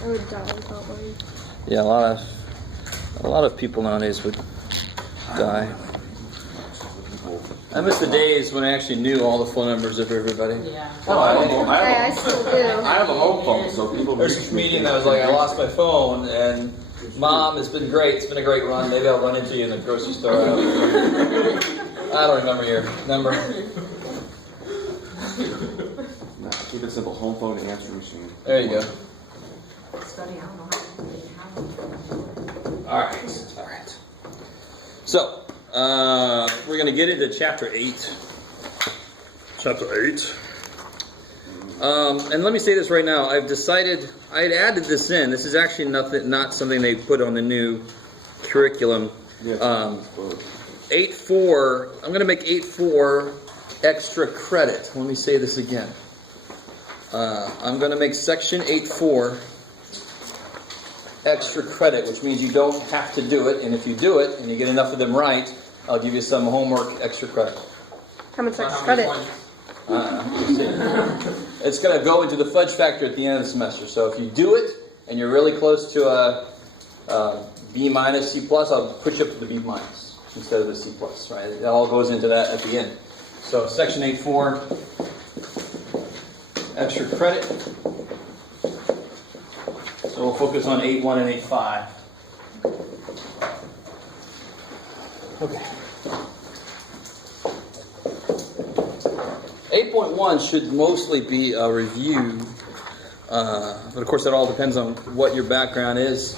I would die probably. Yeah, a lot of people nowadays would die. I miss the days when I actually knew all the phone numbers of everybody. Yeah. Well, I still do. I have a home phone, so people. There's a comedian that was like, I lost my phone, and Mom, it's been great. It's been a great run. Maybe I'll run into you in the grocery store. I don't remember your number. Nah, keep it simple. Home phone and answering machine. There you go. Study, I don't know how they have them. All right. So, we're going to get into chapter 8. Chapter 8. And let me say this right now. I've decided, I had added this in. This is actually not something they put on the new curriculum. 8.4, I'm going to make 8.4 extra credit. Let me say this again. I'm going to make section 8.4 extra credit, which means you don't have to do it. And if you do it, and you get enough of them right, I'll give you some homework extra credit. How much extra credit? It's going to go into the fudge factor at the end of the semester. So if you do it, and you're really close to a B minus, C plus, I'll put you up to the B minus instead of the C plus, right? It all goes into that at the end. So section 8.4, extra credit. So we'll focus on 8.1 and 8.5. Okay. 8.1 should mostly be a review, but of course that all depends on what your background is.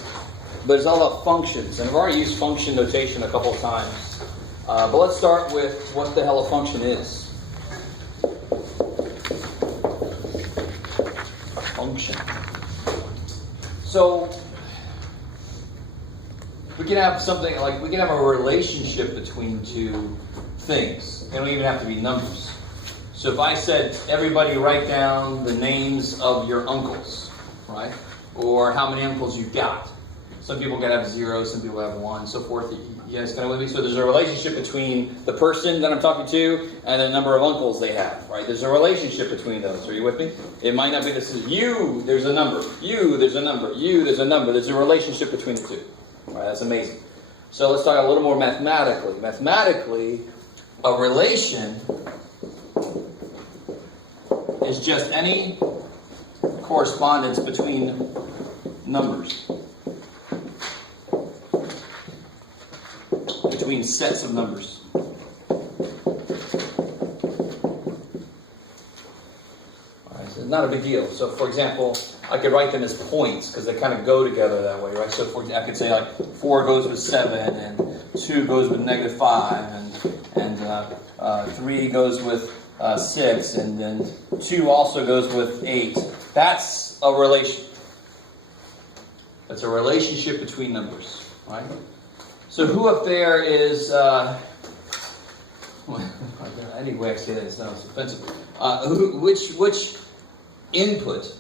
But it's all about functions, and I've already used function notation a couple of times. But let's start with what the hell a function is. A function. So we can have something like, we can have a relationship between two things. They don't even have to be numbers. So if I said, everybody write down the names of your uncles, right? Or how many uncles you've got. Some people can have 0, some people have 1, so forth. You guys kind of with me? So there's a relationship between the person that I'm talking to and the number of uncles they have, right? There's a relationship between those. Are you with me? It might not be this is you, there's a number. You, there's a number. You, there's a number. There's a relationship between the two. All right, that's amazing. So let's talk a little more mathematically. Mathematically, a relation is just any correspondence between numbers. Between sets of numbers. Alright, so it's not a big deal. So for example, I could write them as points because they kind of go together that way, right? So I could say like 4 goes with 7 and 2 goes with -5 and 3 goes with 6 and then 2 also goes with 8. That's a relation. That's a relationship between numbers, right? So who up there is, any way I say that, it's not offensive. Which input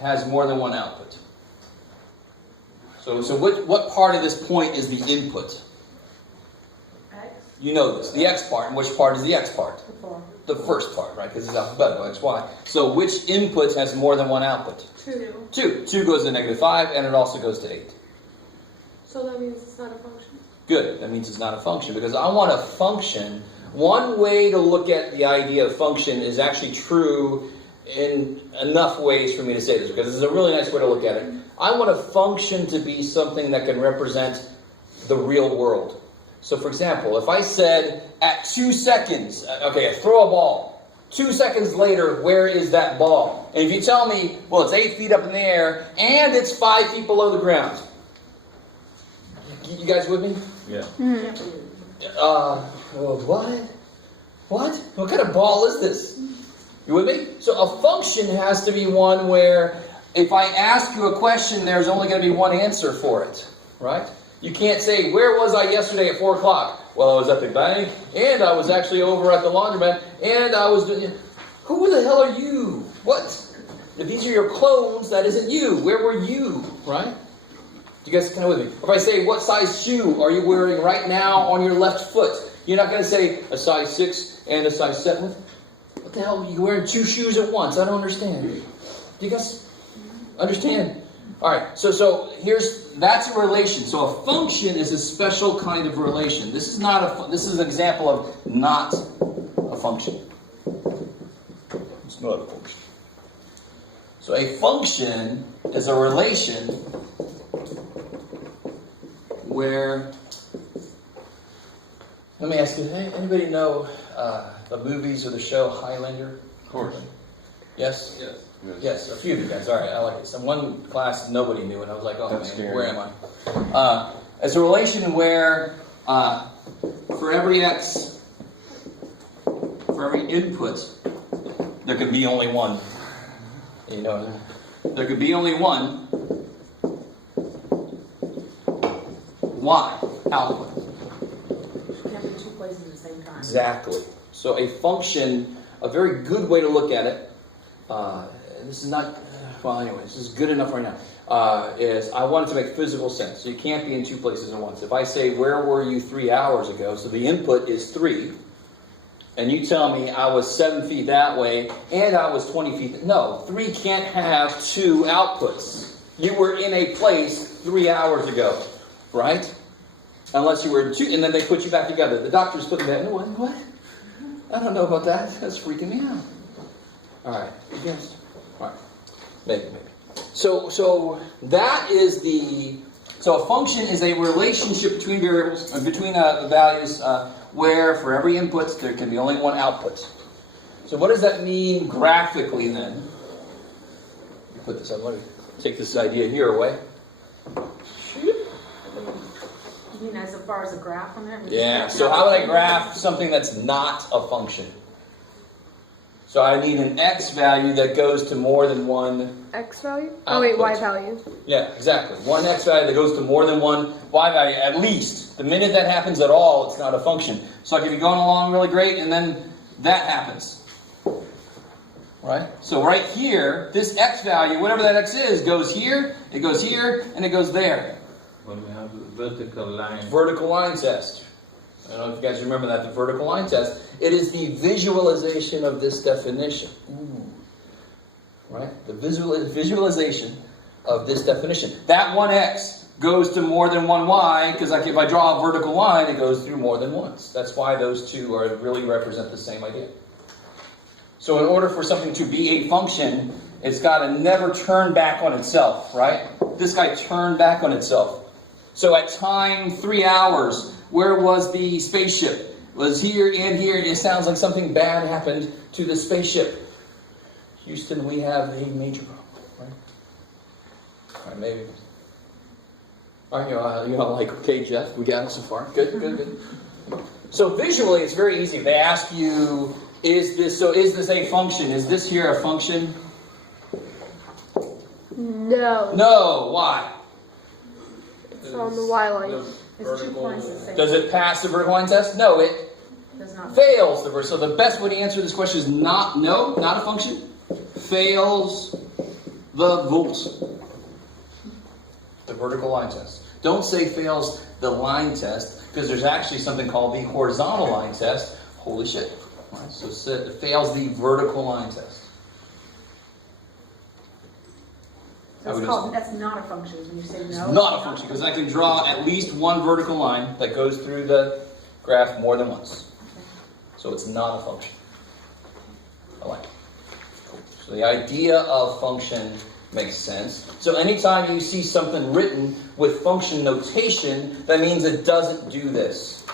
has more than one output? So what part of this point is the input? X. You know this, the X part. And which part is the X part? The first part, right? Because it's alphabetical, X, Y. So which input has more than one output? 2. 2. 2 goes to -5, and it also goes to 8. So that means it's not a function? Good. That means it's not a function, because I want a function. One way to look at the idea of function is actually true in enough ways for me to say this, because it's a really nice way to look at it. I want a function to be something that can represent the real world. So for example, if I said at 2 seconds, okay, I throw a ball. 2 seconds later, where is that ball? And if you tell me, well, it's 8 feet up in the air, and it's 5 feet below the ground. You guys with me? Yeah. What? What kind of ball is this? You with me? So a function has to be one where if I ask you a question, there's only going to be one answer for it, right? You can't say, where was I yesterday at 4 o'clock? Well, I was at the bank, and I was actually over at the laundromat, and I was doing... Who the hell are you? What? If these are your clones, that isn't you. Where were you, right? You guys kind of with me? If I say, what size shoe are you wearing right now on your left foot? You're not going to say a size 6 and a size 7. What the hell? You're wearing two shoes at once. I don't understand. Do you guys understand? All right. So that's a relation. So a function is a special kind of relation. This is an example of not a function. It's not a function. So a function is a relation where, let me ask you, anybody know the movies or the show Highlander? Of course. Yes? Yes. Yes, a few of you guys. All right, I like it. So one class nobody knew, and I was like, oh That's man, scary. where am I? It's a relation where for every input, there can be only one. You know, there could be only one y output. You can't be two places at the same time. Exactly. So a function, a very good way to look at it, this is not, well anyway, this is good enough right now, is I want it to make physical sense. So you can't be in two places at once. If I say, where were you 3 hours ago? So the input is 3. And you tell me I was 7 feet that way, and I was 20 feet. No, 3 can't have two outputs. You were in a place 3 hours ago, right? Unless you were in two, and then they put you back together. The doctors put me back. No, what? I don't know about that. That's freaking me out. All right. Yes. All right. Maybe. So that is so a function is a relationship between variables, between values, where for every input there can be only one output. So what does that mean graphically then? Put this. I'm going to take this idea here away. You mean as far as a graph on there? Yeah. So how would I graph something that's not a function? So I need an x value that goes to more than one X value? output. Oh wait, Y value. Yeah, exactly. One x value that goes to more than one y value, at least. The minute that happens at all, it's not a function. So I could be going along really great, and then that happens. Right? So right here, this x value, whatever that x is, goes here, and it goes there. When we have a vertical line. Vertical line test. I don't know if you guys remember that, the vertical line test. It is the visualization of this definition. Ooh. Right? The visualization of this definition. That one x goes to more than one y, because if I draw a vertical line, it goes through more than once. That's why those two really represent the same idea. So in order for something to be a function, it's got to never turn back on itself, right? This guy turned back on itself. So at time 3 hours, where was the spaceship? It was here and here. It sounds like something bad happened to the spaceship. Houston, we have a major problem, right? All right, maybe. All right, you're all like, okay, Jeff, we got it so far. Good. So visually, it's very easy. They ask you, is this a function? Is this here a function? No. No. Why? It's on the Y line. It's 2 points at the same Does it pass the vertical line test? No, it Does not. fails the vertical. So the best way to answer this question is not a function. Fails the volt. The vertical line test. Don't say fails the line test, because there's actually something called the horizontal line test. Holy shit. Right, so it fails the vertical line test. That's not a function when you say no. It's not a function, because I can draw at least one vertical line that goes through the graph more than once. So it's not a function. I like it. Cool. So the idea of function makes sense. So anytime you see something written with function notation, that means it doesn't do this.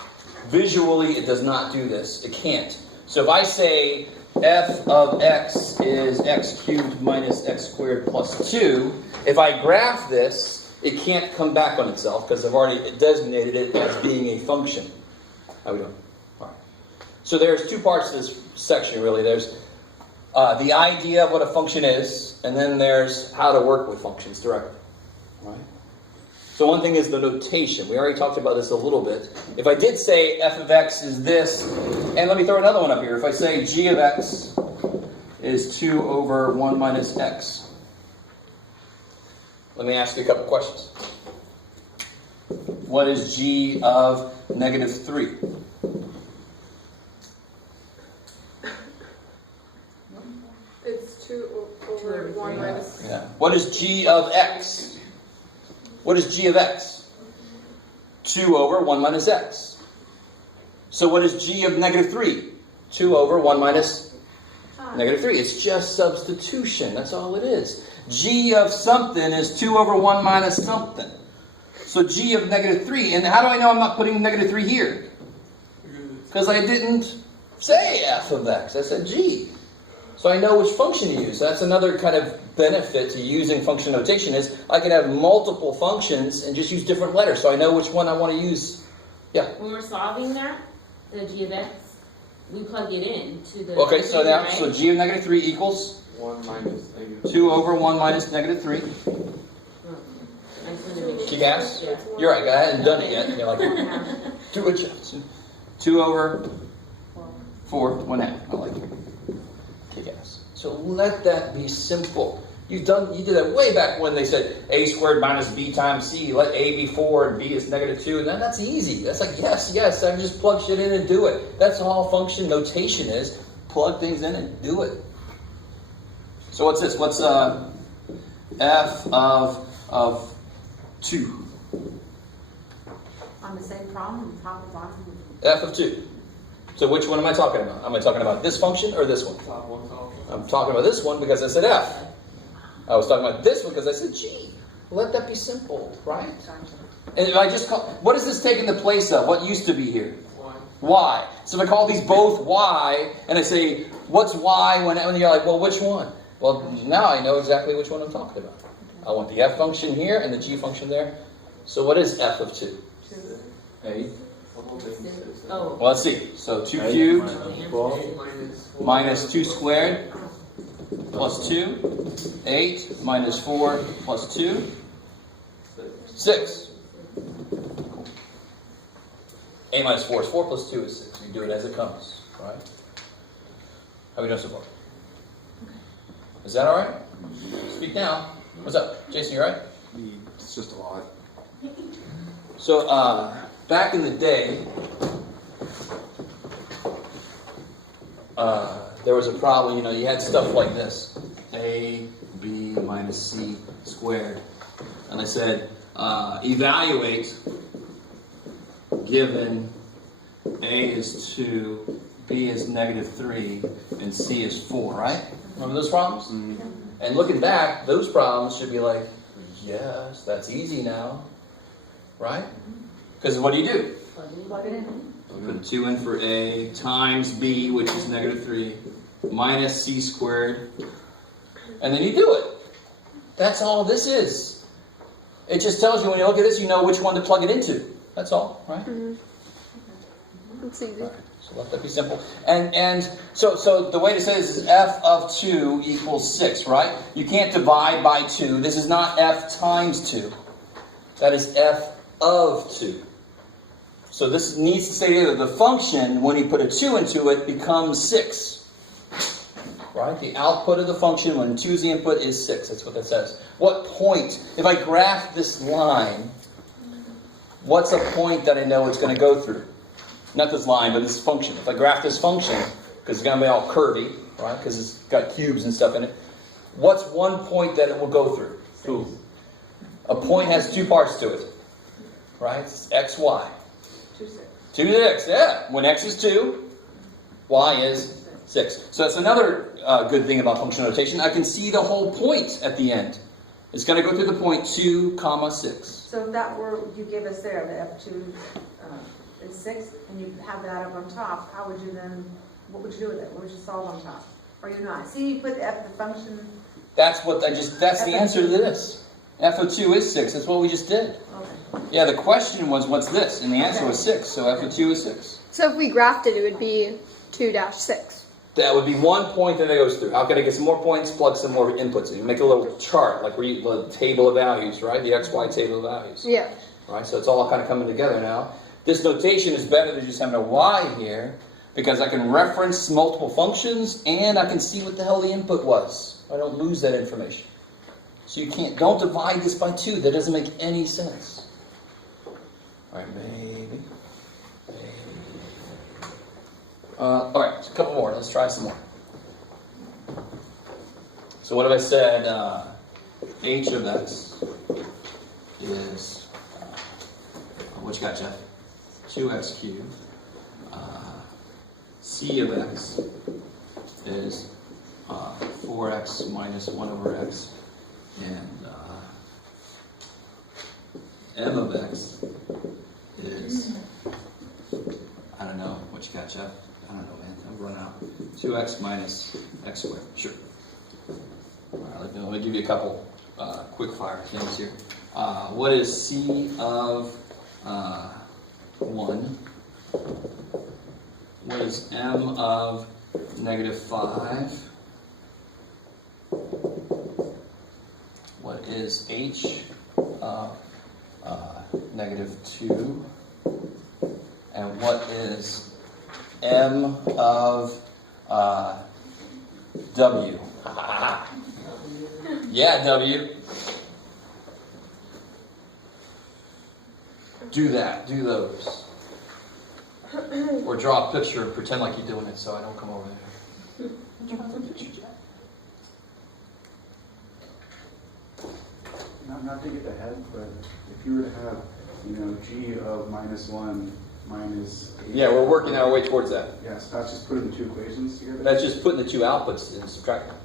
Visually, it does not do this. It can't. So if I say f of x is x cubed minus x squared plus 2, if I graph this, it can't come back on itself because I've already designated it as being a function. How we doing? All right. So there's two parts to this section, really. There's the idea of what a function is, and then there's how to work with functions directly. All right? So one thing is the notation. We already talked about this a little bit. If I did say f of x is this, and let me throw another one up here. If I say g of x is 2 over 1 minus x, let me ask you a couple questions. What is g of negative 3? 2 over 1 minus. Yeah. What is g of x? What is g of x? 2 over 1 minus x. So what is g of negative 3? 2 over 1 minus negative 3. It's just substitution. That's all it is. G of something is 2 over 1 minus something. So g of negative 3. And how do I know I'm not putting negative 3 here? Because I didn't say f of x. I said g. So I know which function to use. That's another kind of benefit to using function notation is I can have multiple functions and just use different letters. So I know which one I want to use. Yeah. When we're solving that, the g of x, we plug it in to the... Okay, so now, right? so g of negative 3 equals? 1 minus negative 2 over 1 minus negative 3. I just wanted to make sure. Kick ass? Yeah. You're right, I hadn't done it yet. You're like, do it, Johnson. 2 over 4, 1/2. I like it. Kick ass. So let that be simple. You did that way back when they said a squared minus b times c. Let a be 4 and b is negative 2. And then that's easy. That's like, yes. I can just plug shit in and do it. That's all function notation is. Plug things in and do it. So what's this? What's f of 2? On the same problem, top and bottom. F of 2. So which one am I talking about? Am I talking about this function or this one? top one, top one. I'm talking about this one because I said f. I was talking about this one because I said g. Let that be simple, right? And if I just call, what is this taking the place of? What used to be here? Y. So if I call these both y, and I say, what's y? When you're like, well, which one? Well, now I know exactly which one I'm talking about. I want the f function here and the g function there. So what is f of 2? 8. Oh. Well, let's see. So 2 cubed minus 2 squared plus 2. 8 minus 4 plus 2. 6. 8 minus 4 is 4 plus 2 is 6. You do it as it comes, right? How are we doing so far? Is that all right? Speak now. What's up? Jason, you all right? It's just a lot. So, back in the day, there was a problem, you had stuff like this. A, B minus C squared. And I said, evaluate given A is 2, B is negative 3, and C is 4, right? Remember those problems? Mm-hmm. And looking back, those problems should be like, yes, that's easy now. Right? Because what do? Plug it in. Put 2 in for A times B, which is negative 3, minus C squared. And then you do it. That's all this is. It just tells you when you look at this, you know which one to plug it into. That's all, right? Mm-hmm. It's easy. Right. So let that be simple. And so the way to say this is f of 2 equals 6, right? You can't divide by 2. This is not f times 2. That is f of 2. So this needs to stay there. The function, when you put a 2 into it, becomes 6. Right? The output of the function when 2 is the input is 6. That's what that says. What point, if I graph this line, what's a point that I know it's going to go through? Not this line, but this function. If I graph this function, because it's going to be all curvy, right? Because it's got cubes and stuff in it. What's one point that it will go through? 2. A point has 2 parts to it. Right? It's x, y. 2, 6. 2 to x, yeah. When x is 2, y is 6. So that's another good thing about function notation. I can see the whole point at the end. It's going to go through the point 2, comma 6. So if that were, you give us there, the F2 is 6, and you have that up on top, how would you then, what would you do with it? What would you solve on top? Or you not? See, you put the function... That's the answer to this. F of 2 is 6. That's what we just did. Okay. Yeah, the question was, what's this? And the answer was 6. So F of 2 is 6. So if we graphed it, it would be 2-6. That would be one point that it goes through. How can I get some more points? Plug some more inputs in. You make a little chart, like the table of values, right? The XY table of values. Yeah. Right? So it's all kind of coming together now. This notation is better than just having a Y here, because I can reference multiple functions and I can see what the hell the input was. I don't lose that information. So don't divide this by 2. That doesn't make any sense. All right, maybe. All right, a couple more. Let's try some more. So what have I said? H of x is, what you got, Jeff? 2x cubed. C of x is 4x minus 1 over x. And M of x is, I don't know, what you got, Jeff? I don't know, man. I'm running out. 2x minus x squared. Sure. All right, let me give you a couple quick fire things here. What is C of 1? What is M of -5? What is H of -2? And what is M of W? Yeah, W. Do that. Do those. Or draw a picture and pretend like you're doing it so I don't come over there. Draw a picture, Jack. Not to get ahead, but if you were to have, g of -1 minus 8. Yeah, we're working our way towards that. Yes, that's just putting the two equations together. That's just putting the two outputs and subtracting.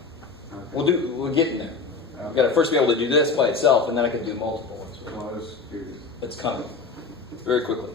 Okay. We're getting there. Okay. We've got to first be able to do this by itself, and then I can do multiple ones. Well, I was curious. It's coming. Very quickly.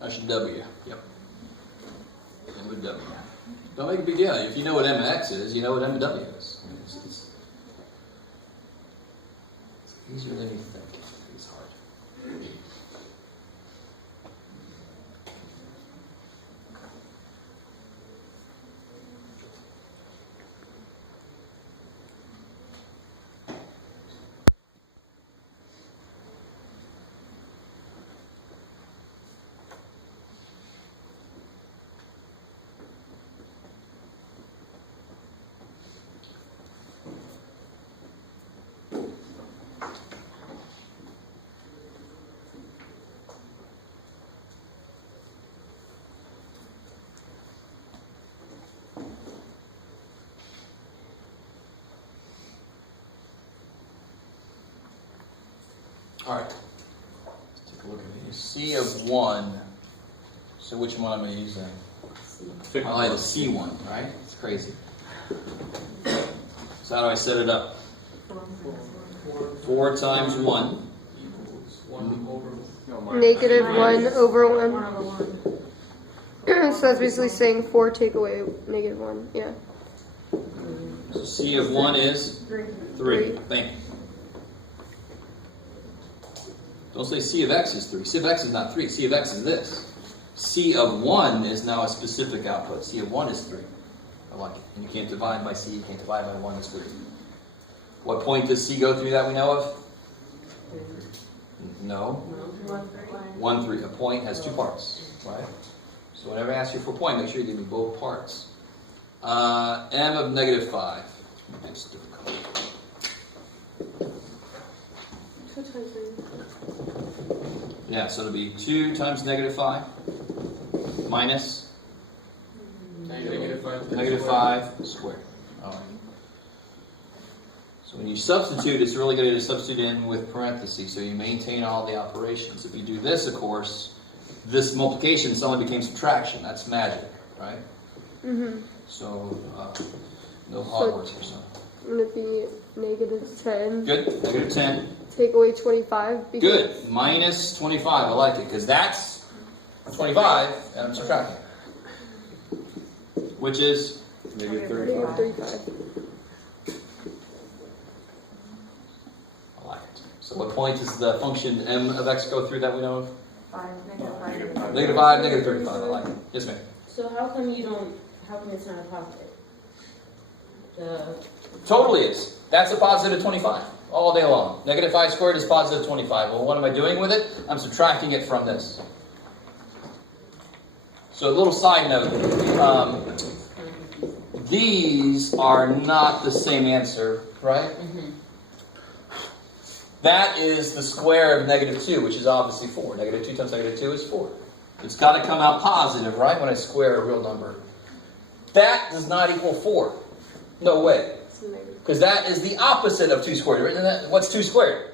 That's your W. Yep. M of W. Don't make a big deal. If you know what M of X is, you know what M of W is. It's easier than you think. It's hard. All right, let's take a look at these. C of 1. So which one am I using? I like the C one, right? It's crazy. So how do I set it up? 4 times 1. -1 over 1. 1 over 1. So that's basically saying 4 take away -1. Yeah. So C of 1 is 3. Bam. Don't say C of X is 3. C of X is not 3. C of X is this. C of 1 is now a specific output. C of 1 is 3. I like it. And you can't divide by C. You can't divide by 1. It's 3. What point does C go through that we know of? No. 1, 3. A point has 2 parts. Right? So whenever I ask you for a point, make sure you give me both parts. M of -5. That's difficult. Yeah, so it'll be 2 times -5 minus -5 squared. All right. So When you substitute, it's really good to substitute in with parentheses, so you maintain all the operations. If you do this, of course, this multiplication suddenly became subtraction. That's magic, right? Mm-hmm. So, no Hogwarts or something. Would it be -10? Good, negative 10. Take away 25. Because Good, minus 25. I like it, because that's 25, and I'm subtracting. Which is Negative Negative 35. 35. I like it. So what point does the function m of x go through that we know of? 5, negative 5. Negative 5, negative 35. I like it. Yes, ma'am. So how come it's not a positive? Totally is. That's a positive 25 all day long. Negative 5 squared is positive 25. Well, what am I doing with it? I'm subtracting it from this. So a little side note. These are not the same answer, right? Mm-hmm. That is the square of negative 2, which is obviously 4. Negative 2 times negative 2 is 4. It's got to come out positive, right, when I square a real number. That does not equal 4. No way. Because that is the opposite of 2 squared. What's 2 squared?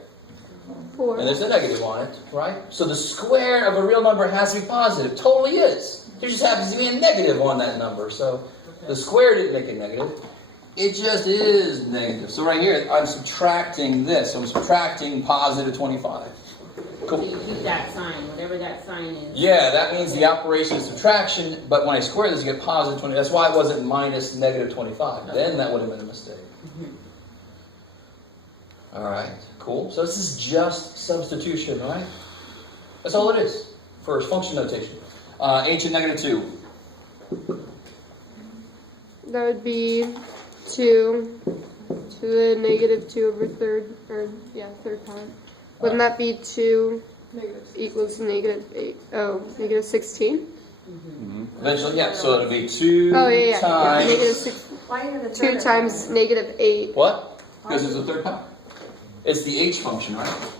4. And there's a negative on it, right? So the square of a real number has to be positive. Totally is. There just happens to be a negative on that number. So the square didn't make it negative. It just is negative. So right here, I'm subtracting this. So I'm subtracting positive 25. So you keep that sign, whatever that sign is. Yeah, that means the operation is subtraction, but when I square this, you get positive 20. That's why it wasn't minus negative 25. Then that would have been a mistake. All right, cool. So this is just substitution, right? That's all it is for function notation. H of negative 2. That would be 2 to the negative 2 over third, or yeah, third time. Wouldn't that be 2 equals negative 8? Oh, negative 16? Mm-hmm. Eventually, yeah. So it'll be 2 Oh, yeah. times. Negative 6. Why are the 2 times negative 8. What? Because it's a third power. It's the H function, right?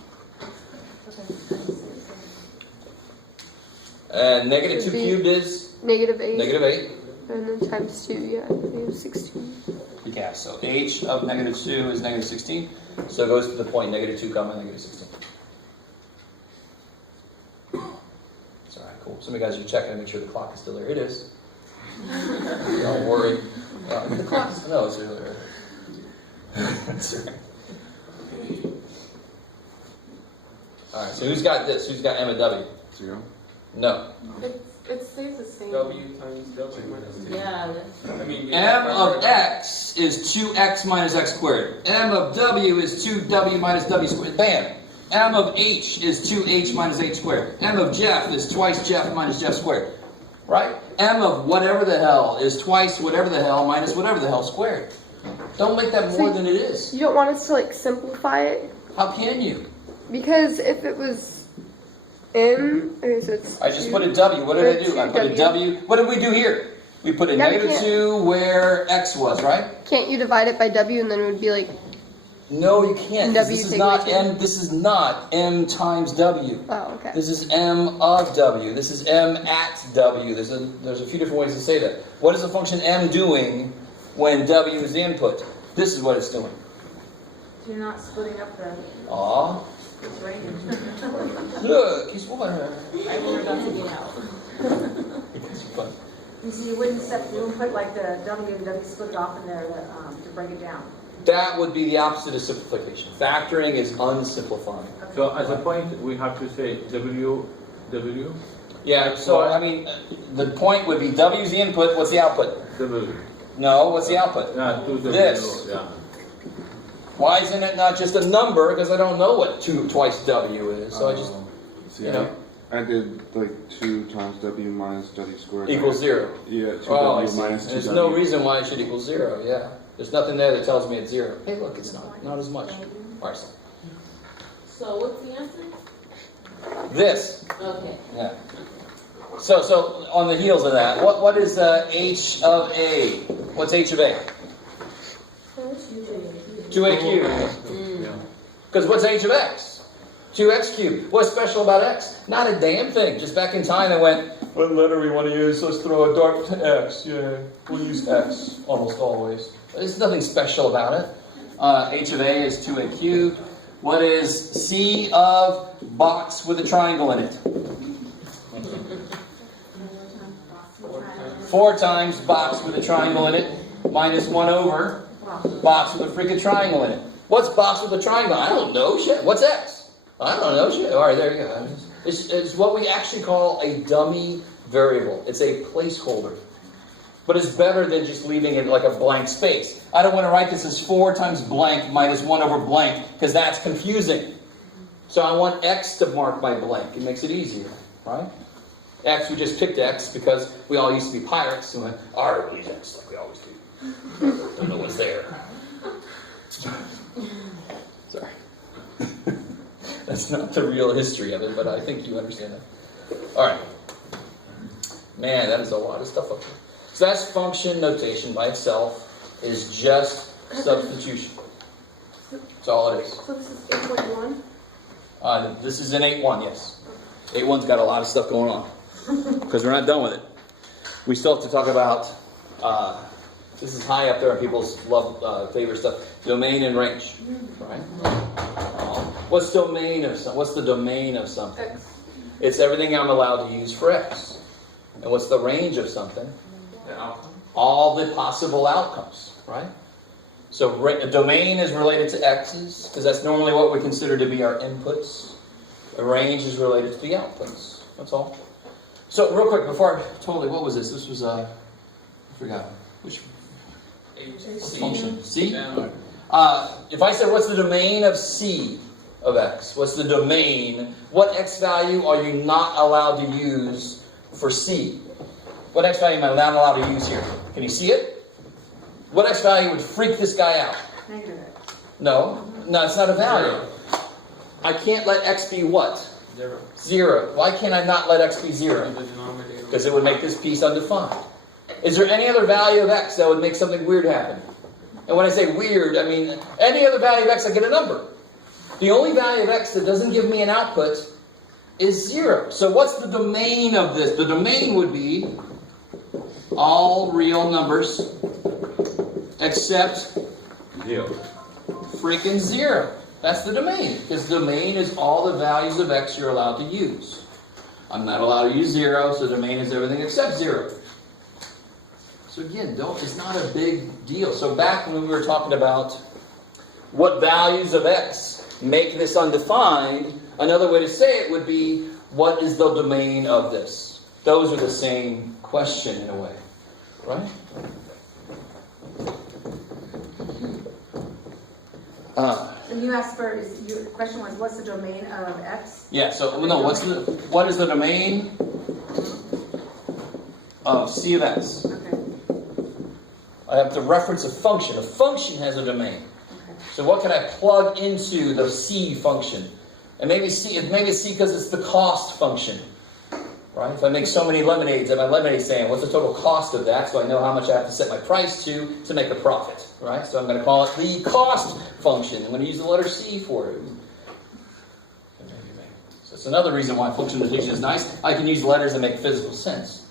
And negative 2 cubed is Negative 8. negative 8. And then times 2, yeah, negative 16. Yeah, so H of negative 2 is negative 16. So it goes to the point negative 2 comma negative 16. It's all right, cool. Some of you guys are checking to make sure the clock is still there. It is. Don't worry. The clock is, no, it's still there. That's all right. All right, so who's got this? Who's got M and W? 0. No. It stays the same. W times W minus 2. Yeah. I mean, M of X is 2X minus X squared. M of W is 2W minus W squared. Bam! M of H is 2H minus H squared. M of Jeff is twice Jeff minus Jeff squared. Right? M of whatever the hell is twice whatever the hell minus whatever the hell squared. Don't make that more than it is. You don't want us to, like, simplify it? How can you? Because if it was M, okay, so it's I just 2, put a W. What did I do? I put a W. What did we do here? We put a Yeah, we negative can't- 2 where X was, right? Can't you divide it by W and then it would be like, No, you can't. W This is take not away two. M. This is not M times W. oh, okay. This is M of W. This is M at W. There's a few different ways to say that. What is the function M doing when W is the input? This is what it's doing. You're not splitting up the Aw, range. look, he's water. Right when we're about to get out. You see, you wouldn't put like the W and W split off in there to break it down. That would be the opposite of simplification. Factoring is unsimplifying. So at a point, we have to say W. Yeah, so I mean, the point would be W is the input, what's the output? W. No, what's the output? Yeah, 2 W. This. Yeah. Why isn't it not just a number? Because I don't know what twice W is. So I just, See, you know. I did like 2 times W minus W squared. equals 0. Yeah, 2 Oh, I W see. minus 2 There's W. no reason why it should equal 0, yeah. There's nothing there that tells me it's 0. Hey, look, it's not as much. All right, so So what's the answer? this, Okay. yeah. So on the heels of that, what is H of A? What's H of A? 2A cubed. Yeah. Because what's H of X? 2X cubed. What's special about X? Not a damn thing. Just back in time they went, what letter we want to use? Let's throw a dart to X. Yeah, we'll use X almost always. There's nothing special about it. h of a is 2a cubed. What is c of box with a triangle in it? 4 times box with a triangle in it minus 1 over box with a freaking triangle in it. What's box with a triangle? I don't know shit. What's x? I don't know shit. All right, there you go. It's what we actually call a dummy variable. It's a placeholder. But it's better than just leaving it like a blank space. I don't want to write this as 4 times blank minus 1 over blank because that's confusing. So I want x to mark my blank. It makes it easier, right? X, we just picked x because we all used to be pirates. And went, please x, like we always do. Don't know what's there. Sorry. That's not the real history of it, but I think you understand that. All right. Man, that is a lot of stuff up there. So that's function notation by itself is just substitution. That's all it is. So this is 8.1? This is in 8.1, yes. 8.1's got a lot of stuff going on because we're not done with it. We still have to talk about, this is high up there and people's favorite stuff, domain and range, right? What's domain of something? What's the domain of something? X. It's everything I'm allowed to use for x. And what's the range of something? The outcome. All the possible outcomes, right? So a domain is related to x's, because that's normally what we consider to be our inputs. A range is related to the outputs. That's all. So real quick, before what was this? This was, I forgot. Which function? C? If I said, what's the domain of C of x? What's the domain? What x value are you not allowed to use for C? What x value am I not allowed to use here? Can you see it? What x value would freak this guy out? Negative x. No, it's not a value. I can't let x be what? 0. 0. Why can't I not let x be 0? Because it would make this piece undefined. Is there any other value of x that would make something weird happen? And when I say weird, I mean any other value of x, I get a number. The only value of x that doesn't give me an output is 0. So what's the domain of this? The domain would be all real numbers except freaking 0. That's the domain. Because the domain is all the values of x you're allowed to use. I'm not allowed to use 0, so the domain is everything except 0. So again, it's not a big deal. So back when we were talking about what values of x make this undefined, another way to say it would be, what is the domain of this? Those are the same question in a way, right? And you asked for, your question was, what's the domain of x? Yeah, so, no, what is the domain of C of x? Okay. I have to reference a function. A function has a domain. Okay. So what can I plug into the C function? And maybe C because it's the cost function. Right? If I make so many lemonades at my lemonade stand, what's the total cost of that? So I know how much I have to set my price to make a profit. Right? So I'm going to call it the cost function. I'm going to use the letter C for it. So it's another reason why function notation is nice. I can use letters that make physical sense.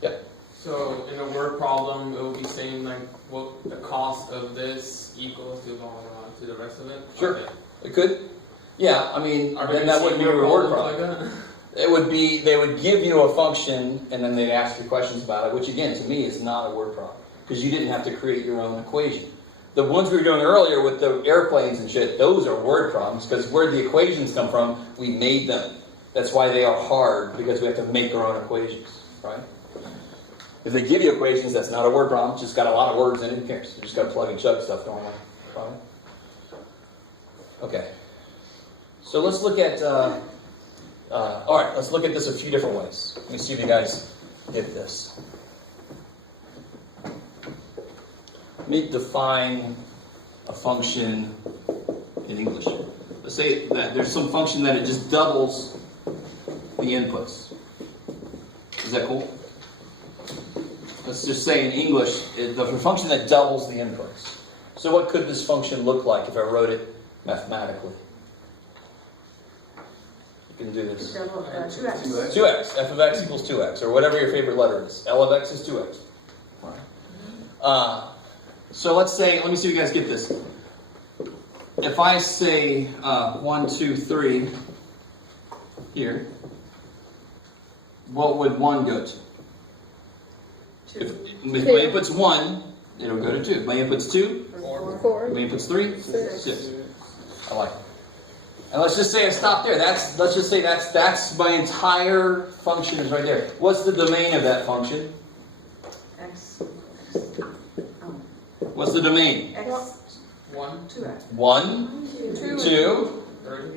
Yep. So in a word problem, it will be saying like what the cost of this equals to blah blah blah to the rest of it. Sure. Okay. It could. Yeah, I mean, Are then there that wouldn't be a word problem. like that? It would be, they would give you a function and then they'd ask you questions about it, which again, to me, is not a word problem. Because you didn't have to create your own equation. The ones we were doing earlier with the airplanes and shit, those are word problems, because where the equations come from, we made them. That's why they are hard, because we have to make our own equations, right? If they give you equations, that's not a word problem. It's just got a lot of words in it. Who cares? You just got to plug and chug stuff going on. Right? Okay. So let's look at, all right, let's look at this a few different ways. Let me see if you guys get this. Let me define a function in English. Let's say that there's some function that it just doubles the inputs. Is that cool? Let's just say in English, the function that doubles the inputs. So what could this function look like if I wrote it mathematically? You can do this. 2x. 2x. F of x equals 2x, or whatever your favorite letter is. L of x is 2x. All right. So let's say, let me see if you guys get this. If I say 1, 2, 3 here, what would 1 go to? If my input's 1, it'll go to 2. If my input's 2, 4. if my input's 3, 6. 6. I like it. And let's just say I stop there. Let's just say that's my entire function is right there. What's the domain of that function? X. What's the domain? X. 1, 2x. 1, 2. 2,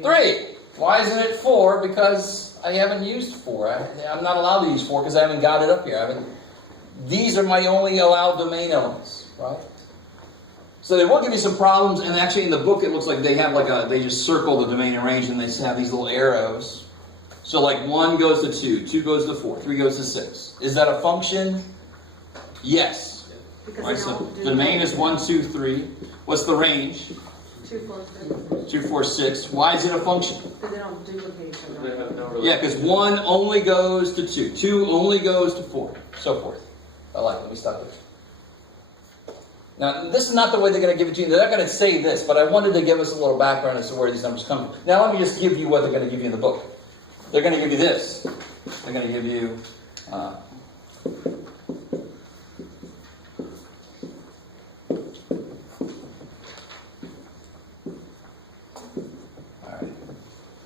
3. Why isn't it 4? Because I haven't used 4. I'm not allowed to use 4 because I haven't got it up here. These are my only allowed domain elements, right? So they will give you some problems, and actually in the book it looks like they have they just circle the domain and range, and they have these little arrows. So like 1 goes to 2, 2 goes to 4, 3 goes to 6. Is that a function? Yes. Because Right, they so don't do the domain is 1, 2, 3. What's the range? 2, 4, 6. 2, 4, 6. Why is it a function? Because they don't duplicate each They other. have no Yeah, because 1 only goes to 2. 2 only goes to 4. So forth. I like it. Let me stop there. Now, this is not the way they're going to give it to you. They're not going to say this, but I wanted to give us a little background as to where these numbers come from. Now, let me just give you what they're going to give you in the book. They're going to give you this. They're going to give you...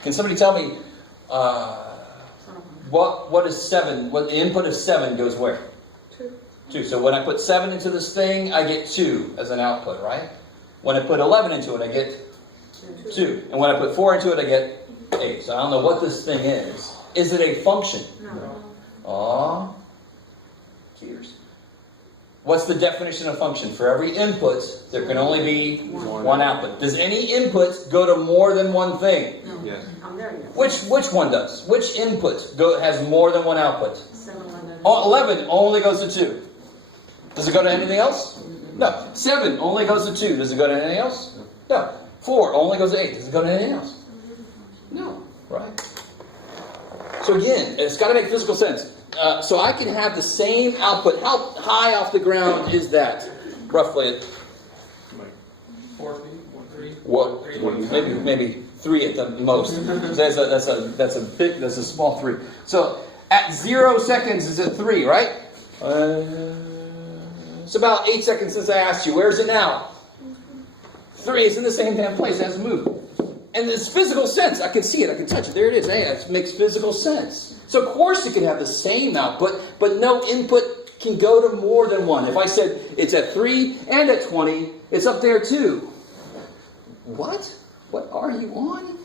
Can somebody tell me what is 7? What the input of 7 goes where? 2. So when I put 7 into this thing, I get 2 as an output, right? When I put 11 into it, I get 2. And when I put 4 into it, I get 8. So I don't know what this thing is. Is it a function? No. Aw. Cheers. What's the definition of function? For every input, there can only be one output. Does any input go to more than one thing? No. Yes. I'm there yet. Which one does? Which input has more than one output? 7, 11. Oh, 11 only goes to 2. Does it go to anything else? No. 7 only goes to 2. Does it go to anything else? No. 4 only goes to 8. Does it go to anything else? No. Right? So again, it's got to make physical sense. So I can have the same output. How high off the ground is that? Roughly. 4 feet, 1, 3. What? Maybe 3 at the most. That's a small 3. So at 0 seconds is at 3, right? It's about 8 seconds since I asked you. Where is it now? 3. It's in the same damn place. It hasn't moved. And it's physical sense. I can see it. I can touch it. There it is. Hey, it makes physical sense. So of course it can have the same output, but no input can go to more than one. If I said it's at 3 and at 20, it's up there too. What? What are you on?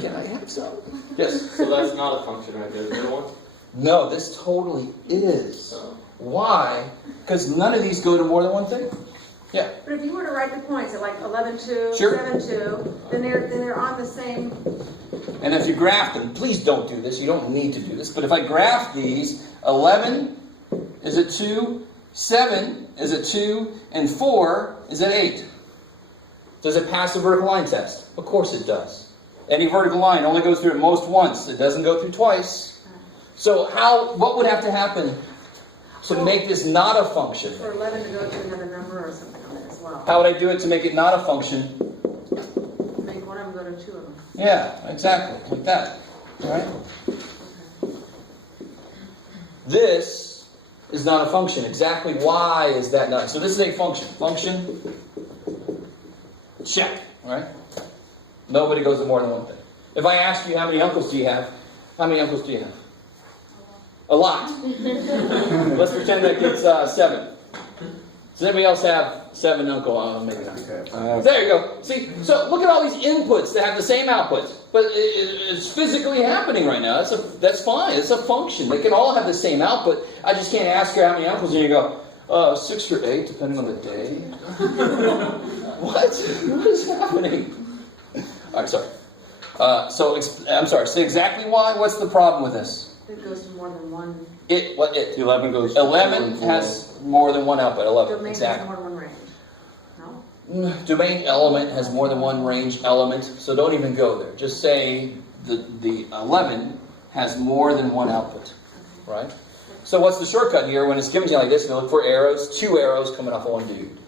Can I have some? Yes. So that's not a function right there, the middle one? No, this totally is. Why? Because none of these go to more than one thing. Yeah. But if you were to write the points at like 11, 2, Sure. 7, 2, then they're on the same. And if you graph them, please don't do this. You don't need to do this. But if I graph these, 11 is at 2, 7 is at 2, and 4 is at 8. Does it pass the vertical line test? Of course it does. Any vertical line only goes through at most once. It doesn't go through twice. So what would have to happen to make this not a function? For 11 to go to another number or something on it as well. How would I do it to make it not a function? Make one of them go to 2 of them. Yeah, exactly. Like that. Right? This is not a function. Exactly why is that not? So this is a function. Function. Check. Right? Nobody goes to more than one thing. If I ask you how many uncles do you have, how many uncles do you have? A lot. Let's pretend that it's 7. Does anybody else have 7 uncles? Maybe not. There you go. See, so look at all these inputs that have the same output, but it's physically happening right now. That's fine. It's a function. They can all have the same output. I just can't ask her how many uncles, and you go, 6 or 8, depending on the day. What? What is happening? All right, sorry. I'm sorry. Say exactly why. What's the problem with this? It goes to more than one. What? 11 goes. 11 has more than one output. 11. Domain Exactly. has more than one range. No? Domain element has more than one range element, so don't even go there. Just say the 11 has more than one output, right? So what's the shortcut here? When it's given to you like this, you look for arrows, 2 arrows coming off of one dude.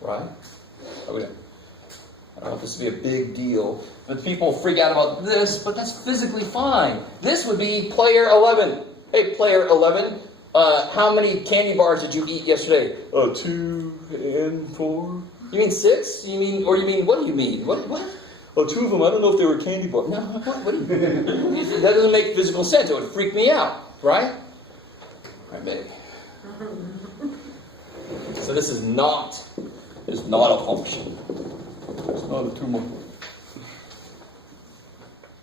right? I don't want this to be a big deal. But people freak out about this, but that's physically fine. This would be player 11. Hey, player 11, how many candy bars did you eat yesterday? 2 and 4. You mean 6? What do you mean? What? Oh, 2 of them, I don't know if they were candy bars. No, what do you mean? That doesn't make physical sense. It would freak me out, right? Right, baby. So this is not a function. It's not a tumor.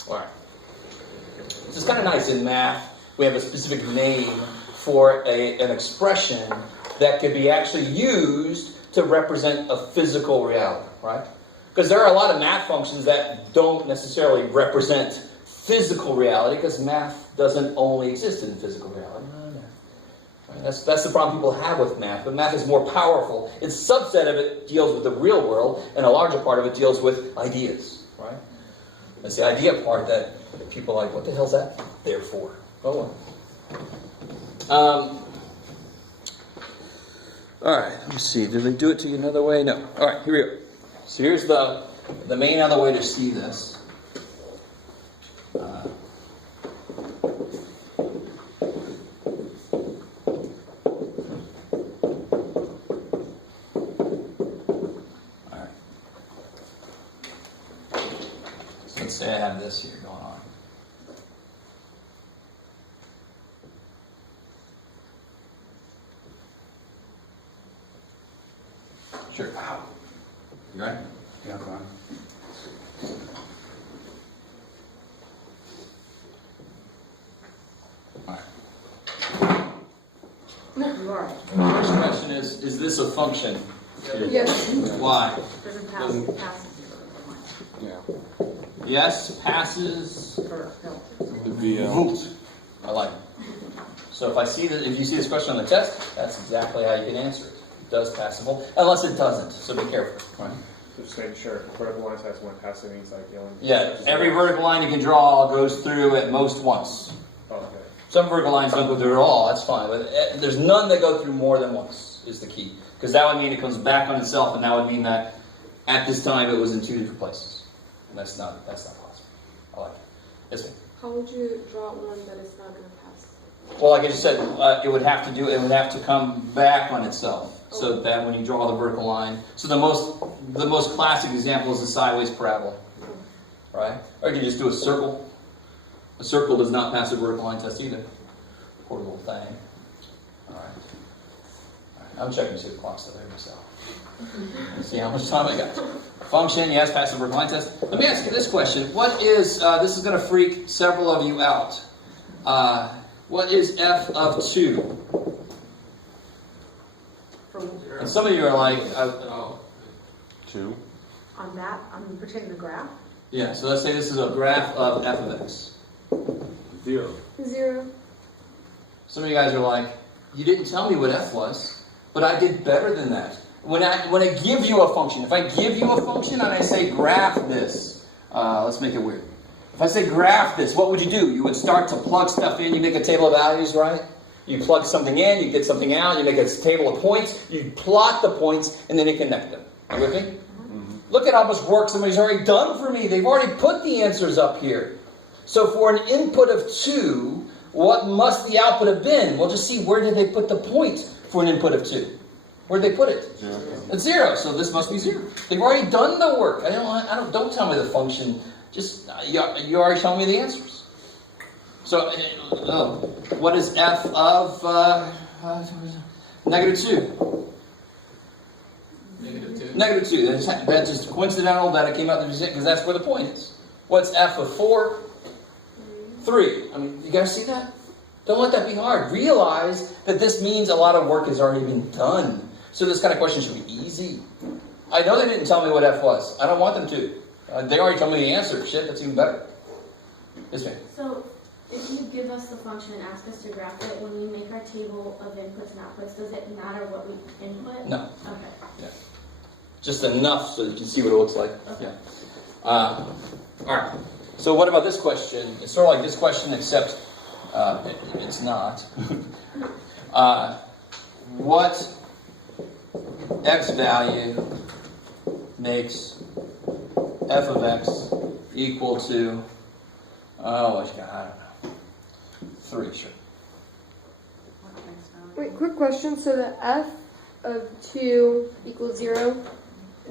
Alright. This is kind of nice in math. We have a specific name for an expression that could be actually used to represent a physical reality, right? Because there are a lot of math functions that don't necessarily represent physical reality, because math doesn't only exist in physical reality. Right? That's the problem people have with math, but math is more powerful. Its subset of it deals with the real world, and a larger part of it deals with ideas, right? That's the idea part that people are like, what the hell's that there for? Oh, well. Alright, let me see. Did they do it to you another way? No. Alright, here we go. So here's the main other way to see this. Alright. So let's say I have this here going on. Sure. Wow. You right? Yeah, fine. You are. First question is this a function? Yes. Why? Doesn't pass Yeah. Yes, passes. or no. Voot. I like it. So if you see this question on the test, that's exactly how you can answer it. It does pass the volt, unless it doesn't. So be careful. Right? Just making sure. Vertical lines has one passive means like you only. Yeah. Every vertical line you can draw goes through at most once. Oh, okay. Some vertical lines don't go through at all. That's fine. But there's none that go through more than once. Is the key, because that would mean it comes back on itself, and that would mean that at this time it was in 2 different places. And that's not possible. I like it. Yes, ma'am. How would you draw one that is not going to pass? Well, like I just said, it would have to come back on itself, so that when you draw the vertical line. So the most classic example is the sideways parabola, right? Or you can just do a circle. A circle does not pass a vertical line test either. Poor little thing. All right. I'm checking to see the clock's still there myself. See how much time I got. Function, yes, pass the vertical line test. Let me ask you this question. What is, this is going to freak several of you out. What is f of 2? And some of you are like, 2. On that, I'm pretending the graph. yeah, so let's say this is a graph of f of x. 0. 0. Some of you guys are like, you didn't tell me what f was, but I did better than that. When I give you a function, if I give you a function and I say graph this, let's make it weird. If I say graph this, what would you do? You would start to plug stuff in. You make a table of values, right? You plug something in, you get something out, you make a table of points, you plot the points, and then you connect them. Are you with me? Mm-hmm. Look at how much work somebody's already done for me. They've already put the answers up here. So for an input of 2, what must the output have been? We'll just see, where did they put the point for an input of 2? Where did they put it? 0. It's 0, so this must be 0. They've already done the work. Don't tell me the function. Just, you already told me the answers. So, what is f of -2? -2. -2. That's just coincidental that it came out because that's where the point is. What's f of 4? 3. I mean, you guys see that? Don't let that be hard. Realize that this means a lot of work has already been done. So this kind of question should be easy. I know they didn't tell me what f was. I don't want them to. They already told me the answer. Shit, that's even better. Yes, ma'am. So, if you give us the function and ask us to graph it, when we make our table of inputs and outputs, does it matter what we input? No. Okay. Yeah. Just enough so that you can see what it looks like. Okay. Yeah. All right. So what about this question? It's sort of like this question, except it's not. What x value makes f of x equal to, oh, I don't know, 3, sure. Wait, quick question. So the f of 2 equals 0.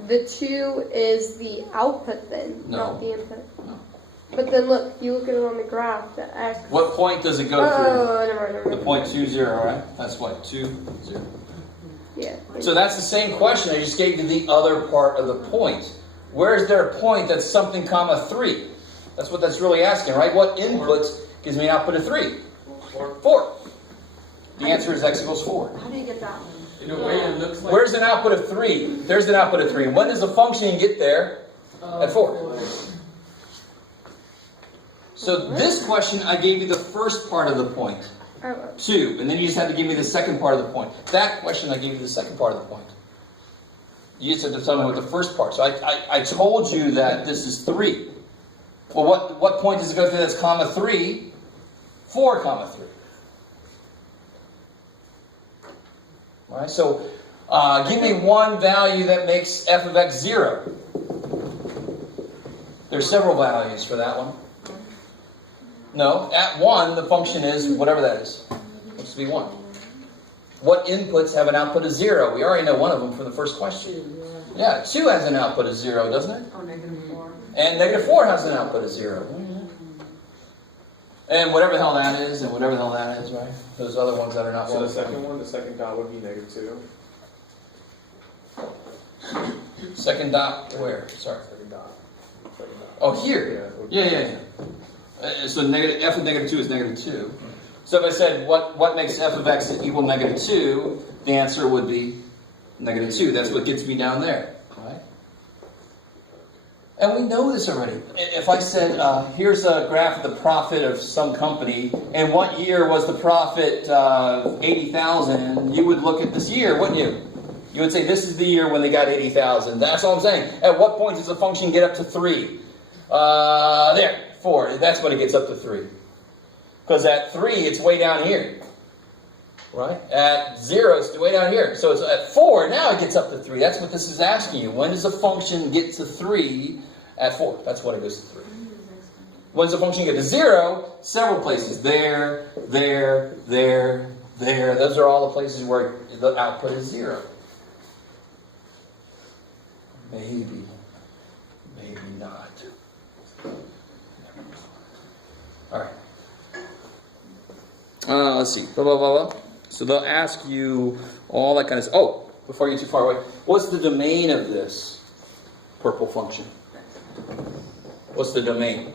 The 2 is the output then, No. not the input. No. But then look, you look at it on the graph, the x. What point does it go through? Oh, never mind. The point 2, 0, right? That's what, 2, 0. Yeah. So that's the same question. I just gave you the other part of the point. Where is there a point that's something comma 3? That's what that's really asking, right? What input gives me an output of 3? 4. The answer is x equals 4. How do you get that one? In a way, it looks like. Where's an output of 3? There's an output of 3. When does the function get there? At 4. So this question, I gave you the first part of the point. 2. And then you just had to give me the second part of the point. That question, I gave you the second part of the point. You just had to tell me what the first part. So I told you that this is 3. Well, what point does it go through that's comma 3? 4 comma 3. All right, so give me one value that makes f of x 0. There's several values for that one. No, at 1, the function is whatever that is. It must be 1. What inputs have an output of 0? We already know one of them from the first question. Yeah, 2 has an output of 0, doesn't it? Oh, -4. And -4 has an output of 0. And whatever the hell that is, and whatever the hell that is, right? Those other ones that are not So well. the second one, the second dot would be -2. Second dot, where? Sorry. Second dot. Second dot. Oh, here. Yeah. So negative f of -2 is -2. So if I said what makes f of x equal -2, the answer would be -2. That's what gets me down there, right? And we know this already. If I said, here's a graph of the profit of some company, and what year was the profit 80,000, you would look at this year, wouldn't you? You would say, this is the year when they got 80,000. That's all I'm saying. At what point does the function get up to 3? There, 4. That's when it gets up to 3. Because at 3, it's way down here. Right? At 0, it's way down here. So it's at 4, now it gets up to 3. That's what this is asking you. When does a function get to 3 at 4? That's when it goes to 3. When does the function get to 0? Several places. There. Those are all the places where the output is 0. Maybe not. All right. Let's see. Blah, blah, blah, blah. So they'll ask you all that kind of stuff. Oh, before you get too far away, what's the domain of this purple function? What's the domain?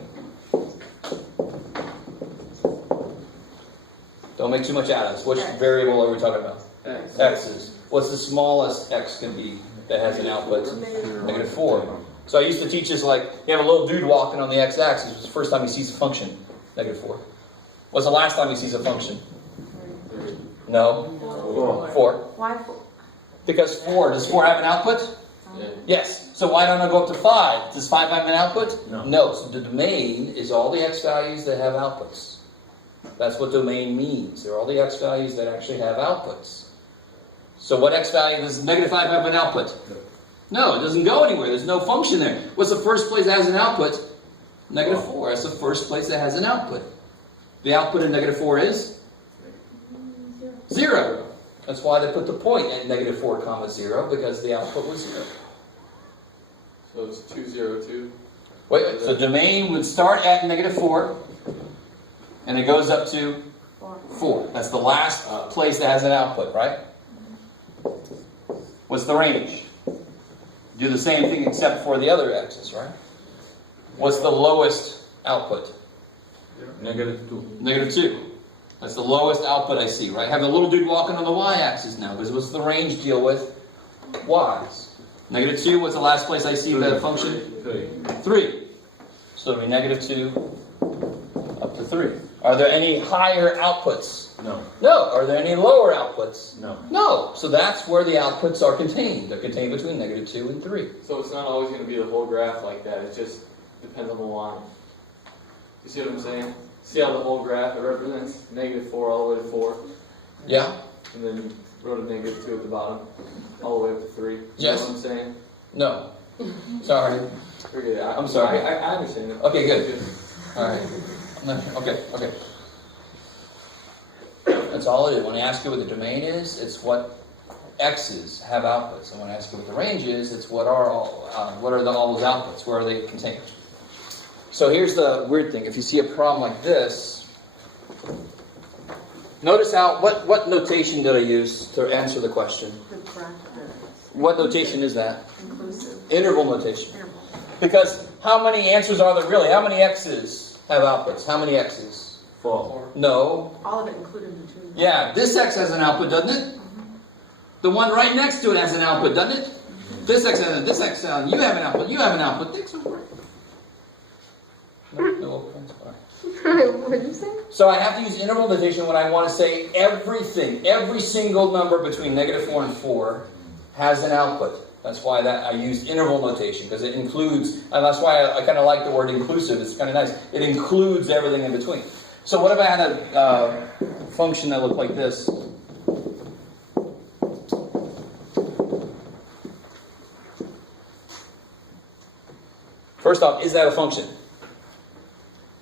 Don't make too much out of this. Which variable are we talking about? X is. What's the smallest x can be that has an output? -4. So I used to teach this like, you have a little dude walking on the x-axis. It's the first time he sees a function. -4. What's the last time he sees a function? No. 4. Why 4? Because 4. Does 4 have an output? Yes. So why don't I go up to 5? Does 5 have an output? No. So the domain is all the x values that have outputs. That's what domain means. They're all the x values that actually have outputs. So what x value does -5 have an output? No, it doesn't go anywhere. There's no function there. What's the first place that has an output? -4. That's the first place that has an output. The output of -4 is 0. That's why they put the point at -4 comma 0, because the output was 0. So it's 2, 0, 2. Wait, so domain would start at -4, and it goes up to 4. That's the last place that has an output, right? What's the range? Do the same thing except for the other x's, right? What's the lowest output? -2. -2. That's the lowest output I see, right? I have a little dude walking on the y-axis now, because what's the range deal with? Y's. -2, what's the last place I see that function? 3. So it'll be -2 up to 3. Are there any higher outputs? No. No. Are there any lower outputs? No. No. So that's where the outputs are contained. They're contained between -2 and 3. So it's not always going to be the whole graph like that. It just depends on the line. You see what I'm saying? See how the whole graph, it represents -4 all the way to 4. Yeah. And then wrote a -2 at the bottom, all the way up to 3. Yes. You know what I'm saying? No. Sorry. Forget it. I'm sorry. I understand it. Okay, good. All right. Okay. That's all it is. When I ask you what the domain is, it's what X's have outputs. And when I ask you what the range is, it's what are all those outputs? Where are they contained? So here's the weird thing. If you see a problem like this, notice how what notation did I use to answer the question? The bracket. What notation is that? Inclusive. Interval notation. Interval. Because how many answers are there really? How many X's have outputs? How many X's? 4. No. All of it included in between. Yeah, this X has an output, doesn't it? The one right next to it has an output, doesn't it? This X has this X you have an output, you have an output. Thanks for work. No, What did you say? so I have to use interval notation when I want to say everything, every single number between -4 and 4 has an output. That's why I use interval notation, because it includes, and that's why I kind of like the word inclusive. It's kind of nice. It includes everything in between. So what if I had a function that looked like this? First off, is that a function?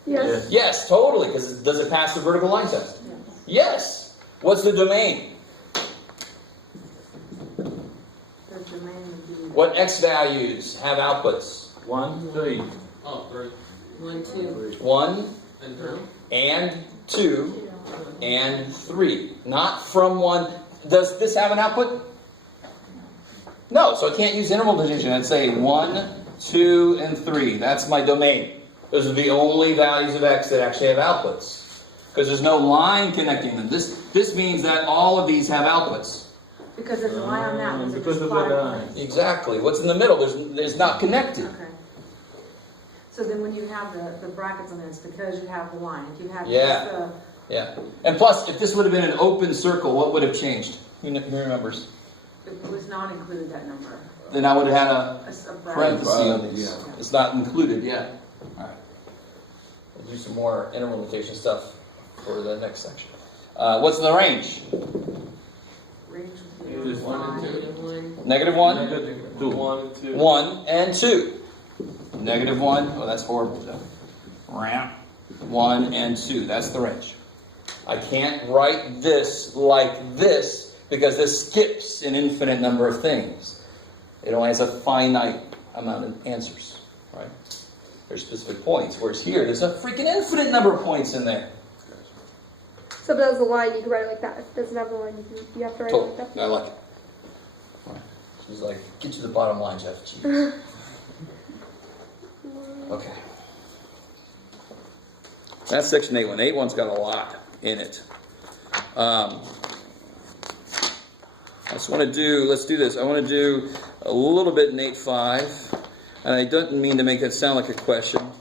Yes. Yes, totally, because does it pass the vertical line test? Yes. What's the domain? The domain would be. What X values have outputs? 1, 3. Oh, 3. 1, 2, 1 And 3. and 2 and 3. Not from 1. Does this have an output? No, so I can't use interval notation. I'd say 1, 2, and 3. That's my domain. Those are the only values of X that actually have outputs. Because there's no line connecting them. This means that all of these have outputs. Because there's a line on that one. Because of the line. Exactly. What's in the middle? There's not connected. Okay. So then when you have the brackets on this, because you have the line, if you have Yeah. just the, Yeah. And plus, if this would have been an open circle, what would have changed? Who remembers? it was not included that number. Then I would have had a A bracket. parenthesis on these. Yeah. It's not included yet. All right. We'll do some more interval notation stuff for the next section. What's in the range? Range would be Just 1 and 2. -1. -1, -2. 1 and 2. 1, and 2. -1. Oh, that's horrible. 1 and 2. That's the range. I can't write this like this because this skips an infinite number of things. It only has a finite amount of answers, right? There's specific points, whereas here there's a freaking infinite number of points in there. So if it has a line, you can write it like that. If it doesn't have a line, you have to write it like that. I like it. Right. She's like, get to the bottom line, Jeff. Jeez. Okay. That's section 8.1. 8.1's got a lot in it. I just want to let's do this. I want to do a little bit in 8.5. And I don't mean to make that sound like a question.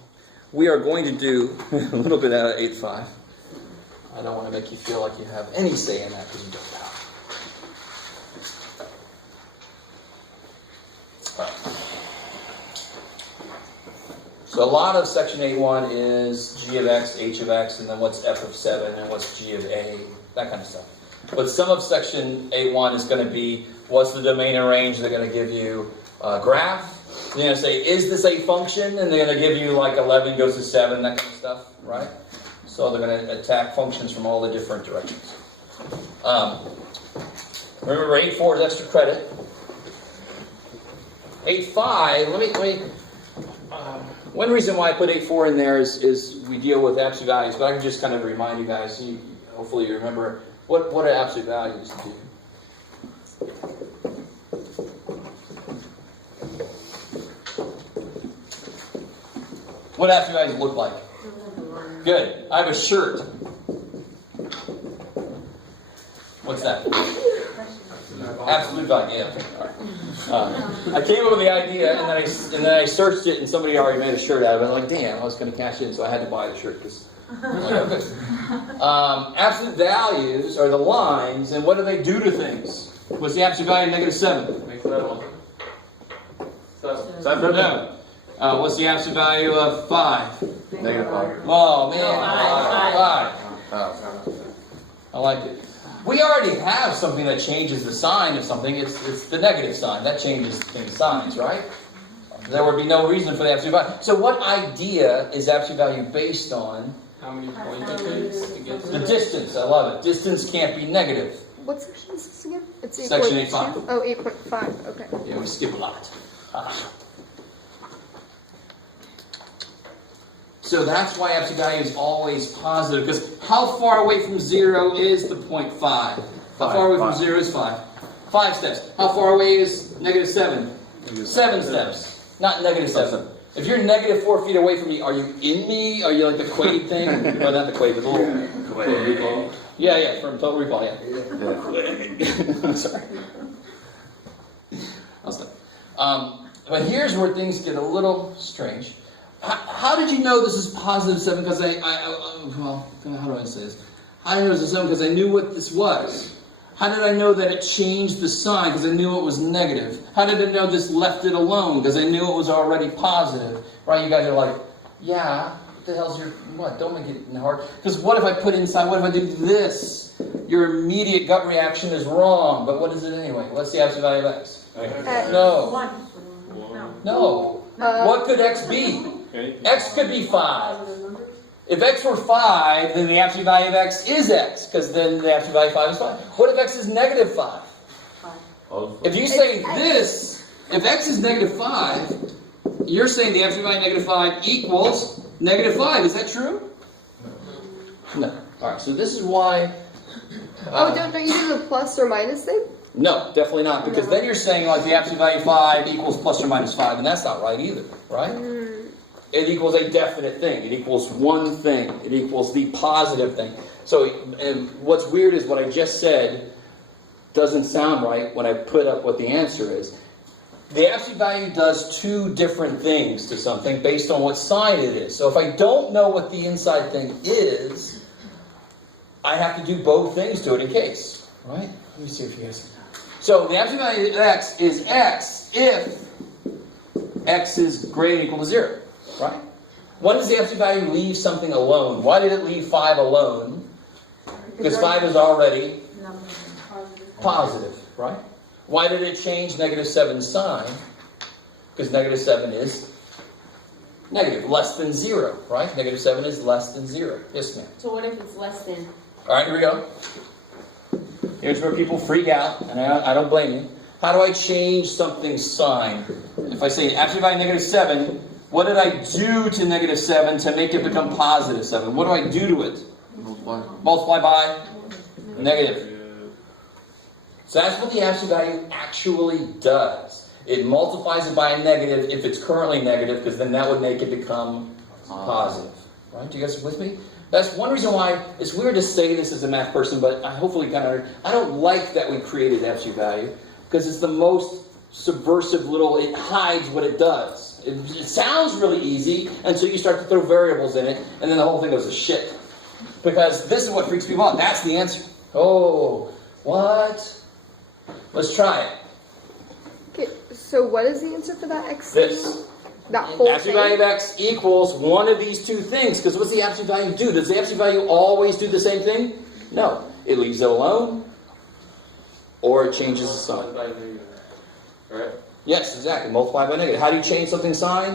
We are going to do a little bit out of 8.5. I don't want to make you feel like you have any say in that because you don't have. So a lot of section 8.1 is G of X, H of X, and then what's F of 7, and what's G of A, that kind of stuff. But some of section 8.1 is going to be what's the domain and range. They're going to give you a graph. They're going to say, is this a function? And they're going to give you like 11 goes to 7, that kind of stuff, right? So they're going to attack functions from all the different directions. Remember, 8.4 is extra credit. 8.5, let me one reason why I put 8.4 in there is we deal with absolute values, but I can just kind of remind you guys, hopefully you remember, what are absolute values do? What absolute values look like? Good. I have a shirt. What's that? Absolute value. Yeah. All right. I came up with the idea, and then I searched it, and somebody already made a shirt out of it. I'm like, damn, I was going to cash in, so I had to buy the shirt. Absolute values are the lines, and what do they do to things? What's the absolute value of -7? Make that 1. 7. No. What's the absolute value of 5? -5. Oh man, Five. 5. I like it. We already have something that changes the sign of something. It's the negative sign. That changes things' signs, right? There would be no reason for the absolute value. So what idea is absolute value based on? How many points it takes to get to The distance. I love it. Distance can't be negative. What section is this again? It's 8.2? Section 8.5. Oh, 8.5, okay. Yeah, we skip a lot. So that's why absolute value is always positive. Because how far away from 0 is the point 5? How far away from 0 is 5? 5 steps. How far away is negative 7? 7 steps. Not negative 7. If you're negative 4 feet away from me, are you in me? Are you like the Quaid thing? Well, not the Quaid, but the little recall. Yeah, from Total Recall, yeah. Sorry. I'll stop. But here's where things get a little strange. How did you know this is positive 7? Because well, how do I say this? How did I know it was a 7? Because I knew what this was. How did I know that it changed the sign? Because I knew it was negative. How did I know this left it alone? Because I knew it was already positive. Right? You guys are like, yeah, what the hell's your, what? Don't make it hard. Because what if I put inside, what if I do this? Your immediate gut reaction is wrong. But what is it anyway? What's the absolute value of x? No. 1. No. What could x be? X could be 5. If x were 5, then the absolute value of x is x, because then the absolute value of 5 is 5. What if x is negative 5? If you say this, if x is negative 5, you're saying the absolute value of negative 5 equals negative 5. Is that true? No. Alright, so this is why... don't you do the plus or minus thing? No, definitely not, because then you're saying like the absolute value of 5 equals plus or minus 5, and that's not right either, right? It equals a definite thing. It equals one thing. It equals the positive thing. So, and what's weird is what I just said doesn't sound right when I put up what the answer is. The absolute value does two different things to something based on what sign it is. So if I don't know what the inside thing is, I have to do both things to it in case. Right? Let me see if you guys... So the absolute value of x is x if x is greater than or equal to 0. Right? When does the absolute value leave something alone? Why did it leave 5 alone? Because 5 is already positive, right? Why did it change negative 7's sign? Because negative 7 is negative, less than 0, right? Negative 7 is less than 0. Yes, ma'am. So what if it's less than? All right, here we go. Here's where people freak out, and I don't blame you. How do I change something's sign? If I say absolute value negative 7, what did I do to negative 7 to make it become positive 7? What do I do to it? Multiply by negative. So that's what the absolute value actually does. It multiplies it by a negative if it's currently negative, because then that would make it become positive. Right? Do you guys with me? That's one reason why it's weird to say this as a math person, but I hopefully kind of... I don't like that we created absolute value, because it's the most subversive little... It hides what it does. It sounds really easy until you start to throw variables in it, and then the whole thing goes to shit. Because this is what freaks people out. That's the answer. Oh, what? Let's try it. Okay, so what is the answer for that x? This. That whole Absolute thing? value of x equals one of these two things. Because what's the absolute value do? Does the absolute value always do the same thing? No. It leaves it alone, or it changes the sign. Right? Yes, exactly. Multiply by negative. How do you change something's sign?